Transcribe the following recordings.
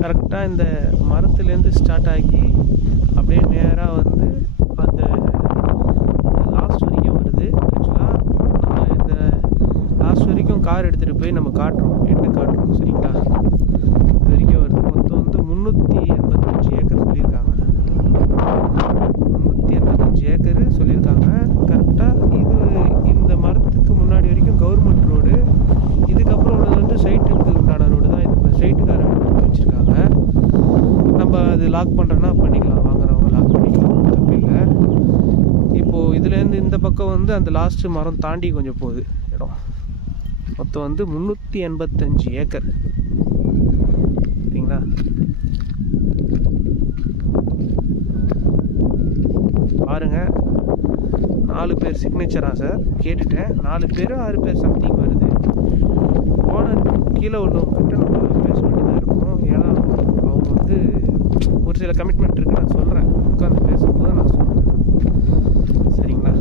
கரெக்டாக இந்த மரத்துலேருந்து ஸ்டார்ட் ஆகி அப்படியே நேராக வந்து அந்த லாஸ்ட் வரைக்கும் வருது. ஆக்சுவலாக நம்ம இந்த லாஸ்ட் வரைக்கும் கார் எடுத்துகிட்டு போய் நம்ம காட்டுறோம், எண்டு காட்டுறோம். சரிங்களா? இது வரைக்கும் வருது. மொத்தம் வந்து 385 ஏக்கர் சொல்லியிருக்காங்க. 385 ஏக்கரு சொல்லியிருக்காங்க. கரெக்டாக இது இந்த மரத்துக்கு முன்னாடி வரைக்கும் கவர்மெண்ட் ரோடு, இதுக்கப்புறம் உள்ளது வந்து சைட்டுக்கு உண்டான ரோடு தான். இது சைட்டுக்காரங்க வச்சுருக்காங்க. நம்ம அது லாக் பண்ணுறோன்னா பண்ணிக்கலாம், வாங்குறவங்க லாக் பண்ணிக்கலாம், தப்பு இல்லை. இப்போது இதுலேருந்து இந்த பக்கம் வந்து அந்த லாஸ்ட்டு மரம் தாண்டி கொஞ்சம் போகுது இடம். மொத்தம் வந்து 385 ஏக்கர். சரிங்களா? பாருங்கள், 4 பேர் சிக்னேச்சரா சார் கேட்டுட்டேன். 4 பேர் 6 பேர் சம்திங் வருது. ஓனர் கீழே உள்ளவங்ககிட்ட நம்ம பேச வேண்டியதாக இருக்கும். ஏன்னா அவங்க வந்து ஒரு சில கமிட்மெண்ட் இருக்குது. நான் சொல்கிறேன், உட்காந்து பேசும்போது நான் சொல்கிறேன். சரிங்களா?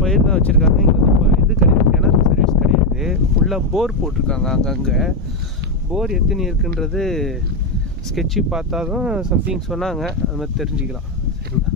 பயிர் தான் வச்சுருக்காங்க. இங்கே வந்து இது கிடையாது, கிணறு சர்வீஸ் கிடையாது. ஃபுல்லாக போர் போட்டிருக்காங்க. அங்கங்கே போர் எத்தனை இருக்குன்றது ஸ்கெட்சு பார்த்தா தான் சம்திங் சொன்னாங்க. அது மாதிரி தெரிஞ்சுக்கலாம். சரிங்களா?